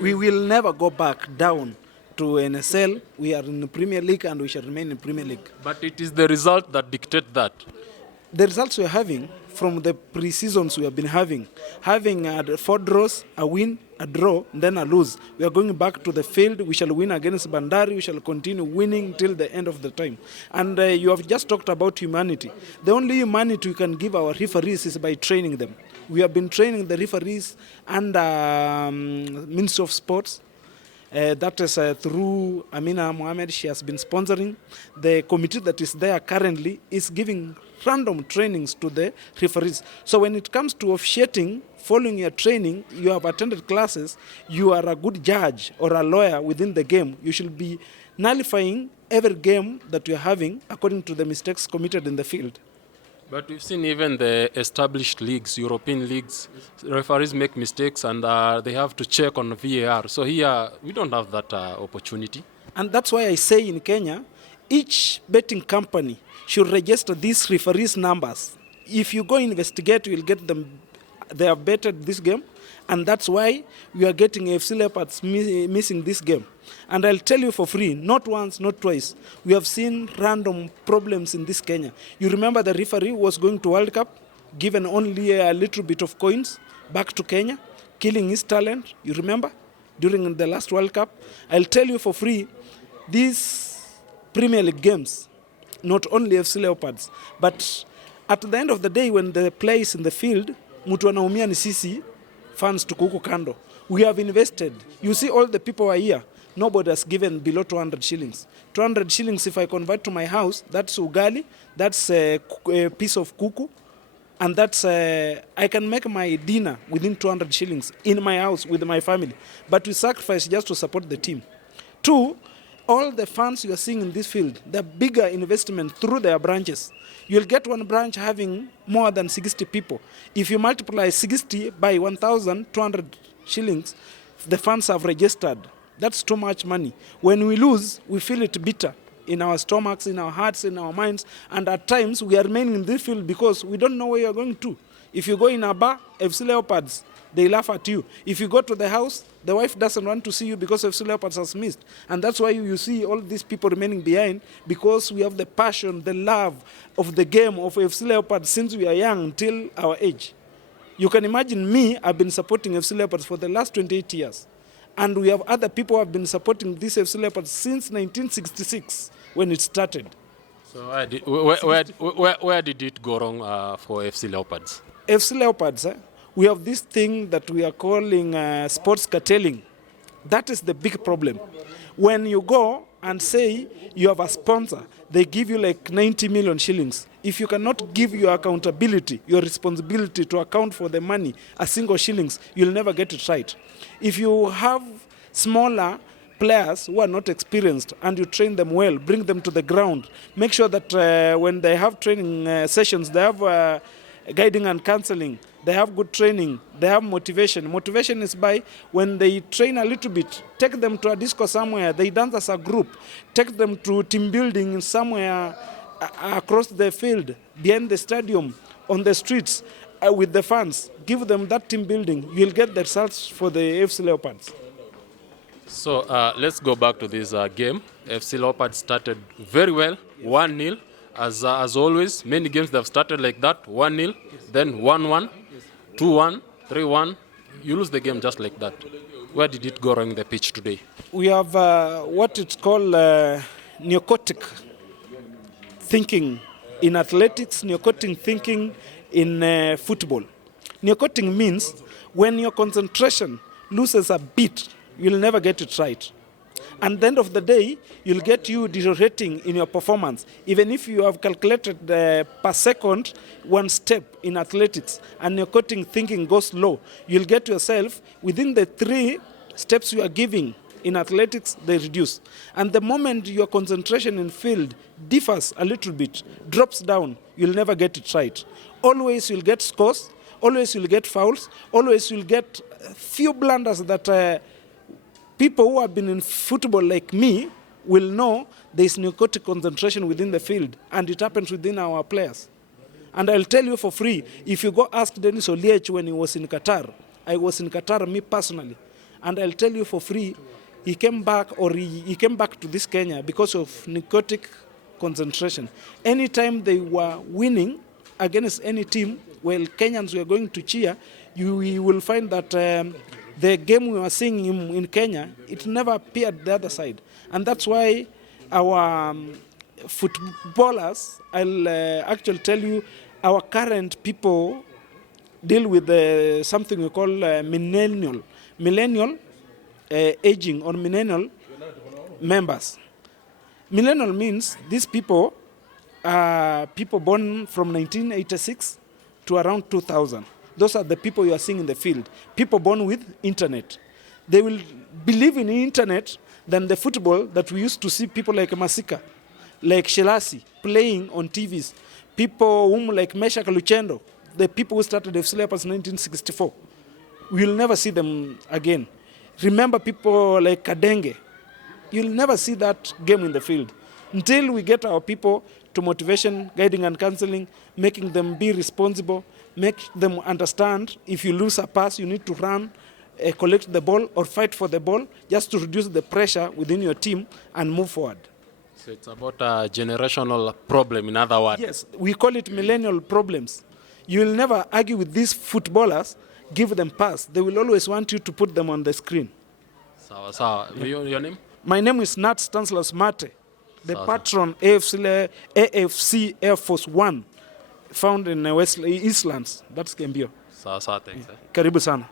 We will never go back down to NSL. We are in the Premier League and we shall remain in Premier League. But it is the result that dictate that. The results we are having from the pre-seasons we have been having 4 draws, a win, a draw, then a lose. We are going back to the field. We shall win against Bandari. We shall continue winning till the end of the time. And you have just talked about humanity. The only humanity we can give our referees is by training them. We have been training the referees under Ministry of Sports. That is through Amina Mohamed. She has been sponsoring. The committee that is there currently is giving random trainings to the referees. So when it comes to officiating, following your training, you have attended classes, you are a good judge or a lawyer within the game. You should be nullifying every game that you are having according to the mistakes committed in the field. But we've seen even the established leagues, European leagues, referees make mistakes and they have to check on VAR. So here, we don't have that opportunity. And that's why I say in Kenya, each betting company should register these referees' numbers. If you go investigate, you will get them. They have betted this game, and that's why we are getting Afc Leopards missing this game. And I'll tell you for free, not once, not twice, we have seen random problems in this Kenya. You remember the referee was going to World Cup, given only a little bit of coins back to Kenya, killing his talent, you remember, during the last World Cup. I'll tell you for free, these Premier League games, not only Afc Leopards, but at the end of the day, when the play is in the field, mtu anaumia ni sisi, fans tuko huko kando. We have invested. You see all the people are here. Nobody has given below 200 shillings. 200 shillings, if I convert to my house, that's ugali, that's a piece of kuku, and that's I can make my dinner within 200 shillings in my house with my family. But we sacrifice just to support the team. 2, all the funds you are seeing in this field, the bigger investment through their branches. You'll get one branch having more than 60 people. If you multiply 60 by 1,200 shillings, the funds have registered. That's too much money. When we lose, we feel it bitter in our stomachs, in our hearts, in our minds, and at times we are remaining in this field because we don't know where you're going to. If you go in a bar, Afc Leopards, they laugh at you. If you go to the house, the wife doesn't want to see you because Afc Leopards has missed. And that's why you see all these people remaining behind, because we have the passion, the love of the game of Afc Leopards since we are young till our age. You can imagine me, I've been supporting Afc Leopards for the last 28 years. And we have other people who have been supporting this Afc Leopards since 1966 when it started. So where did it go wrong for Afc Leopards? Afc Leopards, we have this thing that we are calling sports cartelling. That is the big problem. When you go and say you have a sponsor, they give you like 90 million shillings. If you cannot give your accountability, your responsibility to account for the money, a single shillings, you'll never get it right. If you have smaller players who are not experienced and you train them well, bring them to the ground, make sure that when they have training sessions, they have guiding and counseling, they have good training, they have motivation. Motivation is by when they train a little bit, take them to a disco somewhere, they dance as a group, take them to team building somewhere across the field, behind the stadium, on the streets, with the fans. Give them that team building. You'll get the results for the Afc Leopards. So let's go back to this game. Afc Leopards started very well, 1-0. As always, many games they have started like that, 1-0, then 1-1, 2-1, 3-1. You lose the game just like that. Where did it go wrong in the pitch today? We have what it's called neocortic thinking in athletics, neocortic thinking in football. Neocortic means when your concentration loses a bit, you'll never get it right. And at the end of the day, you'll get you deteriorating in your performance. Even if you have calculated per second one step in athletics and your cutting thinking goes low, you'll get yourself within the 3 steps you are giving in athletics, they reduce. And the moment your concentration in field differs a little bit, drops down, you'll never get it right. Always you'll get scores, always you'll get fouls, always you'll get few blunders that people who have been in football like me will know there is narcotic concentration within the field, and it happens within our players. And I'll tell you for free, if you go ask Dennis Oliech when he was in Qatar, I was in Qatar, me personally, And I'll tell you for free, he came back to this Kenya because of narcotic concentration. Anytime they were winning against any team, well, Kenyans were going to cheer. You will find that the game we were seeing in Kenya, it never appeared the other side. And that's why our footballers, I'll actually tell you, our current people deal with something we call millennial aging or millennial members. Millennial means these people are people born from 1986 to around 2000. Those are the people you are seeing in the field. People born with internet. They will believe in the internet than the football that we used to see people like Masika, like Shelasi playing on TVs. People whom like Mesha Kaluchendo, the people who started Afc Leopards in 1964. We will never see them again. Remember people like Kadenge. You'll never see that game in the field until we get our people to motivation, guiding and counseling, making them be responsible, make them understand if you lose a pass, you need to run, collect the ball or fight for the ball just to reduce the pressure within your team and move forward. So it's about a generational problem, in other words. Yes, we call it millennial problems. You will never argue with these footballers, give them pass. They will always want you to put them on the screen. Sawa. Your name? My name is Nat Stanislaus Mate, the Patron AFC Airforce 1, found in Eastlands. That's Gambio. Sawa, thanks. Karibu sana.